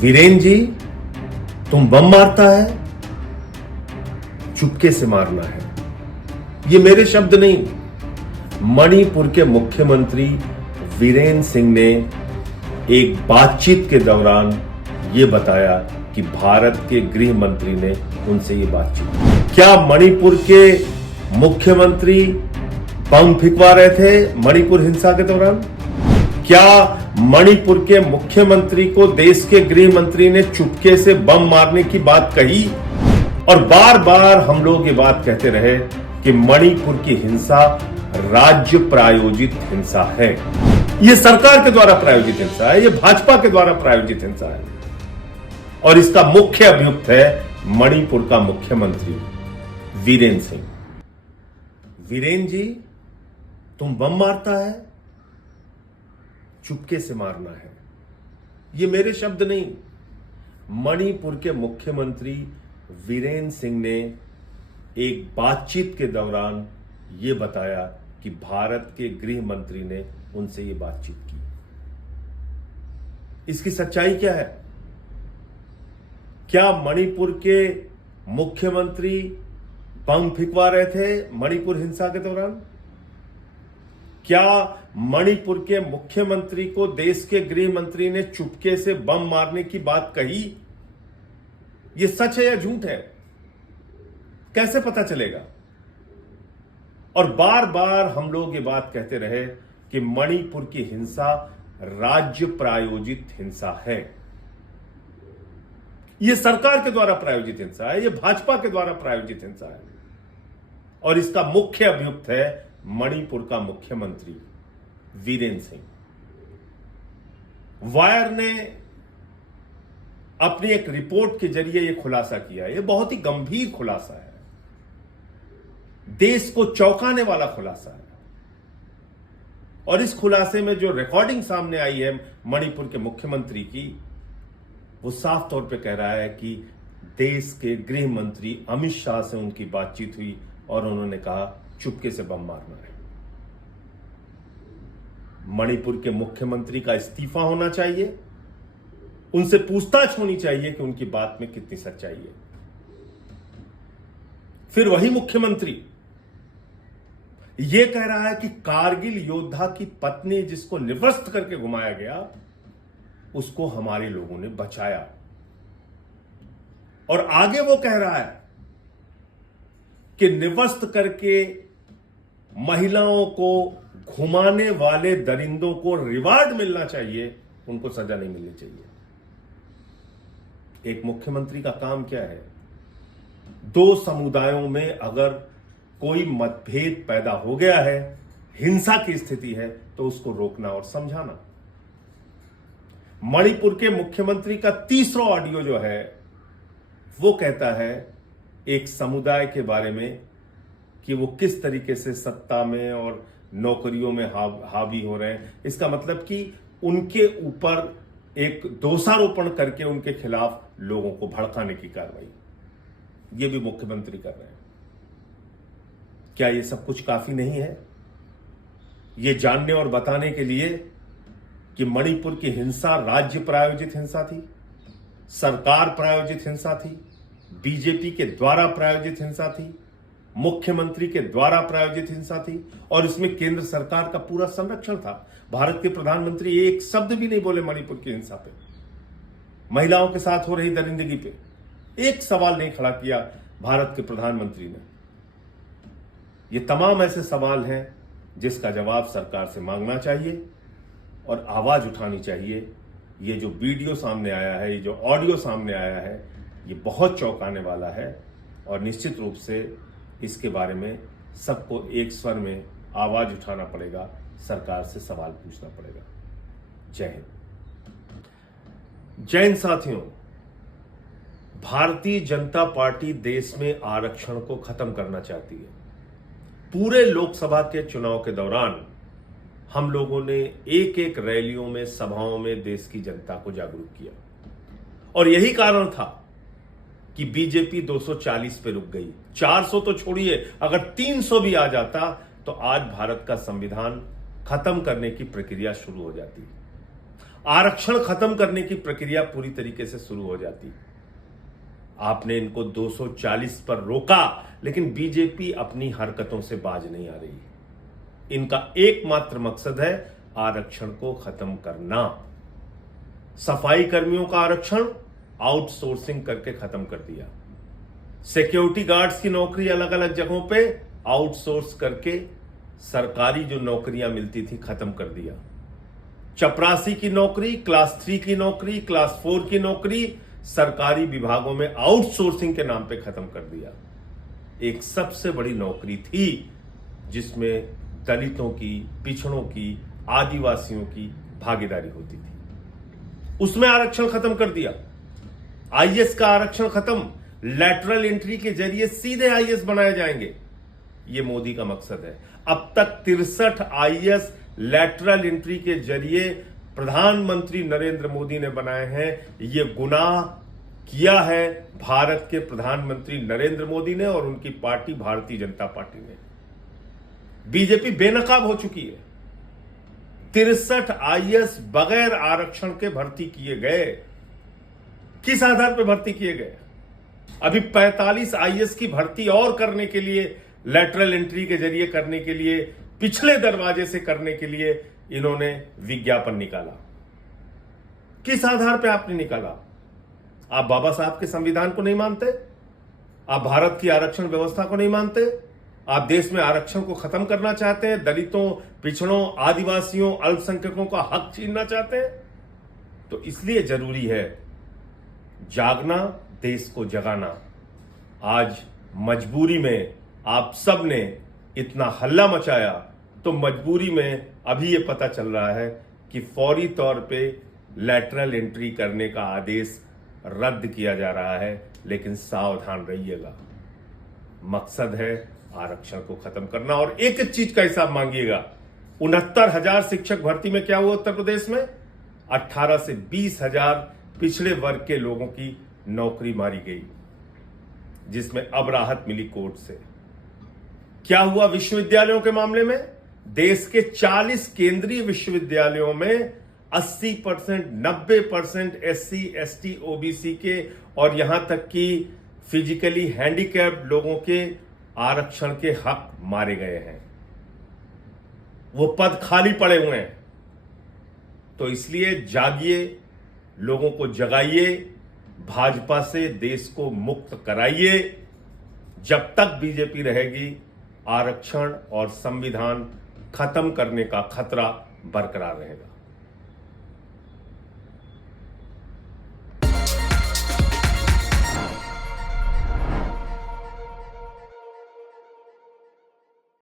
वीरेन जी, तुम बम मारता है, चुपके से मारना है। ये मेरे शब्द नहीं, मणिपुर के मुख्यमंत्री वीरेन सिंह ने एक बातचीत के दौरान यह बताया कि भारत के गृह मंत्री ने उनसे ये बातचीत की। क्या मणिपुर के मुख्यमंत्री बम फेंकवा रहे थे मणिपुर हिंसा के दौरान? क्या मणिपुर के मुख्यमंत्री को देश के गृह मंत्री ने चुपके से बम मारने की बात कही? और बार बार हम लोग ये बात कहते रहे कि मणिपुर की हिंसा राज्य प्रायोजित हिंसा है, ये सरकार के द्वारा प्रायोजित हिंसा है, ये भाजपा के द्वारा प्रायोजित हिंसा है और इसका मुख्य अभियुक्त है मणिपुर का मुख्यमंत्री वीरेन सिंह। वीरेन जी, तुम बम मारता है, चुपके से मारना है। ये मेरे शब्द नहीं, मणिपुर के मुख्यमंत्री वीरेन सिंह ने एक बातचीत के दौरान यह बताया कि भारत के गृह मंत्री ने उनसे ये बातचीत की। इसकी सच्चाई क्या है? क्या मणिपुर के मुख्यमंत्री बम फेंकवा रहे थे मणिपुर हिंसा के दौरान? क्या मणिपुर के मुख्यमंत्री को देश के गृह मंत्री ने चुपके से बम मारने की बात कही? यह सच है या झूठ है, कैसे पता चलेगा? और बार बार हम लोग ये बात कहते रहे कि मणिपुर की हिंसा राज्य प्रायोजित हिंसा है, यह सरकार के द्वारा प्रायोजित हिंसा है, यह भाजपा के द्वारा प्रायोजित हिंसा है और इसका मुख्य अभियुक्त है मणिपुर का मुख्यमंत्री वीरेन सिंह। वायर ने अपनी एक रिपोर्ट के जरिए यह खुलासा किया। यह बहुत ही गंभीर खुलासा है, देश को चौंकाने वाला खुलासा है और इस खुलासे में जो रिकॉर्डिंग सामने आई है मणिपुर के मुख्यमंत्री की, वो साफ तौर पे कह रहा है कि देश के गृह मंत्री अमित शाह से उनकी बातचीत हुई और उन्होंने कहा चुपके से बम मारना है। मणिपुर के मुख्यमंत्री का इस्तीफा होना चाहिए, उनसे पूछताछ होनी चाहिए कि उनकी बात में कितनी सच्चाई है। फिर वही मुख्यमंत्री यह कह रहा है कि कारगिल योद्धा की पत्नी जिसको निवस्त करके घुमाया गया, उसको हमारे लोगों ने बचाया। और आगे वो कह रहा है कि निवस्त करके महिलाओं को घुमाने वाले दरिंदों को रिवार्ड मिलना चाहिए, उनको सजा नहीं मिलनी चाहिए। एक मुख्यमंत्री का काम क्या है? दो समुदायों में अगर कोई मतभेद पैदा हो गया है, हिंसा की स्थिति है, तो उसको रोकना और समझाना। मणिपुर के मुख्यमंत्री का तीसरा ऑडियो जो है वो कहता है एक समुदाय के बारे में कि वो किस तरीके से सत्ता में और नौकरियों में हावी हो रहे हैं। इसका मतलब कि उनके ऊपर एक दोषारोपण करके उनके खिलाफ लोगों को भड़काने की कार्रवाई, ये भी मुख्यमंत्री कर रहे हैं। क्या ये सब कुछ काफी नहीं है? ये जानने और बताने के लिए कि मणिपुर की हिंसा राज्य प्रायोजित हिंसा थी, सरकार प्रायोजित हिंसा थी, बीजेपी के द्वारा प्रायोजित हिंसा थी, मुख्यमंत्री के द्वारा प्रायोजित हिंसा थी और इसमें केंद्र सरकार का पूरा संरक्षण था। भारत के प्रधानमंत्री एक शब्द भी नहीं बोले मणिपुर की हिंसा पे, महिलाओं के साथ हो रही दरिंदगी पे एक सवाल नहीं खड़ा किया भारत के प्रधानमंत्री ने। ये तमाम ऐसे सवाल हैं जिसका जवाब सरकार से मांगना चाहिए और आवाज उठानी चाहिए। ये जो वीडियो सामने आया है, ये जो ऑडियो सामने आया है, ये बहुत चौंकाने वाला है और निश्चित रूप से इसके बारे में सबको एक स्वर में आवाज उठाना पड़ेगा, सरकार से सवाल पूछना पड़ेगा। जय हिंद। जय हिंद साथियों, भारतीय जनता पार्टी देश में आरक्षण को खत्म करना चाहती है। पूरे लोकसभा के चुनाव के दौरान हम लोगों ने एक एक रैलियों में, सभाओं में देश की जनता को जागरूक किया और यही कारण था कि बीजेपी 240 पे रुक गई। 400 तो छोड़िए, अगर 300 भी आ जाता तो आज भारत का संविधान खत्म करने की प्रक्रिया शुरू हो जाती। आरक्षण खत्म करने की प्रक्रिया पूरी तरीके से शुरू हो जाती। आपने इनको 240 पर रोका, लेकिन बीजेपी अपनी हरकतों से बाज नहीं आ रही। इनका एकमात्र मकसद है आरक्षण को खत्म करना। सफाई कर्मियों का आरक्षण आउटसोर्सिंग करके खत्म कर दिया। सिक्योरिटी गार्ड्स की नौकरी अलग अलग जगहों पे आउटसोर्स करके सरकारी जो नौकरियां मिलती थी खत्म कर दिया। चपरासी की नौकरी, क्लास 3 की नौकरी, क्लास 4 की नौकरी सरकारी विभागों में आउटसोर्सिंग के नाम पे खत्म कर दिया। एक सबसे बड़ी नौकरी थी जिसमें दलितों की, पिछड़ों की, आदिवासियों की भागीदारी होती थी, उसमें आरक्षण खत्म कर दिया। आईएएस का आरक्षण खत्म, लैटरल एंट्री के जरिए सीधे आईएएस बनाए जाएंगे, यह मोदी का मकसद है। अब तक 63 आईएएस लैटरल एंट्री के जरिए प्रधानमंत्री नरेंद्र मोदी ने बनाए हैं। यह गुनाह किया है भारत के प्रधानमंत्री नरेंद्र मोदी ने और उनकी पार्टी भारतीय जनता पार्टी ने। बीजेपी बेनकाब हो चुकी है। 63 आईएएस बगैर आरक्षण के भर्ती किए गए। किस आधार पर भर्ती किए गए? अभी 45 आईएएस की भर्ती और करने के लिए, लैटरल एंट्री के जरिए करने के लिए, पिछले दरवाजे से करने के लिए इन्होंने विज्ञापन निकाला। किस आधार पर आपने निकाला? आप बाबा साहब के संविधान को नहीं मानते? आप भारत की आरक्षण व्यवस्था को नहीं मानते? आप देश में आरक्षण को खत्म करना चाहते हैं? दलितों, पिछड़ों, आदिवासियों, अल्पसंख्यकों का हक छीनना चाहते हैं? तो इसलिए जरूरी है जागना, देश को जगाना। आज मजबूरी में आप सब ने इतना हल्ला मचाया, तो मजबूरी में अभी यह पता चल रहा है कि फौरी तौर पे लैटरल एंट्री करने का आदेश रद्द किया जा रहा है। लेकिन सावधान रहिएगा, मकसद है आरक्षण को खत्म करना। और एक एक चीज का हिसाब मांगिएगा। 69,000 शिक्षक भर्ती में क्या हुआ उत्तर प्रदेश में? 18 से 20,000 पिछड़े वर्ग के लोगों की नौकरी मारी गई, जिसमें अब राहत मिली कोर्ट से। क्या हुआ विश्वविद्यालयों के मामले में? देश के 40 केंद्रीय विश्वविद्यालयों में 80%, 90% SC, ST, OBC के और यहां तक कि फिजिकली हैंडीकैप्ड लोगों के आरक्षण के हक मारे गए हैं। वो पद खाली पड़े हुए हैं। तो इसलिए जागिए, लोगों को जगाइए, भाजपा से देश को मुक्त कराइए। जब तक बीजेपी रहेगी, आरक्षण और संविधान खत्म करने का खतरा बरकरार रहेगा।